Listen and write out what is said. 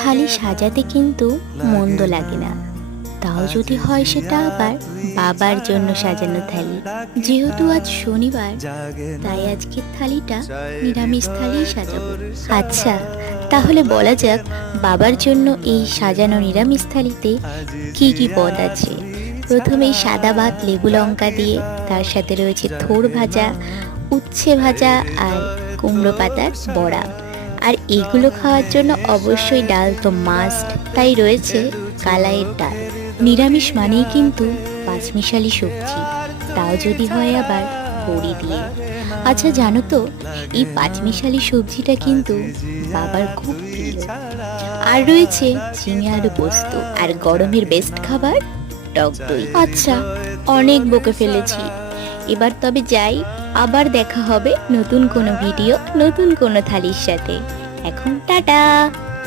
থালি সাজাতে কিন্তু মন্দ লাগে না, তাও যদি হয় সেটা আবার বাবার জন্য সাজানো থালি। যেহেতু আজ শনিবার, তাই আজকের থালিটা নিরামিষ থালি সাজাবো। আচ্ছা, তাহলে বলা যাক বাবার জন্য এই সাজানো নিরামিষ থালিতে কি কি পদ আছে। প্রথমেই সাদা ভাত লেবু লঙ্কা দিয়ে, তার সাথে রয়েছে থোড় ভাজা, উচ্ছে ভাজা আর কুমড়ো পাতার বড়া। আর এগুলো খাওয়ার জন্য অবশ্যই ডাল তো মাস্ট, তাই রয়েছে কালাইয়ের ডাল। নিরামিষ মানেই কিন্তু পাঁচমিশালি সবজি, তাও যদি হয় আবার বড়ি দিয়ে। আচ্ছা জানো তো, এই পাঁচমিশালি সবজিটা কিন্তু বাবার খুব প্রিয়। আর রয়েছে ঝিঙে আলু পোস্ত, আর গরমের বেস্ট খাবার টক দই। আচ্ছা, অনেক বকে ফেলেছি, এবার তবে যাই। আবার দেখা হবে নতুন কোনো ভিডিও, নতুন কোনো থালির সাথে। এখন টাটা।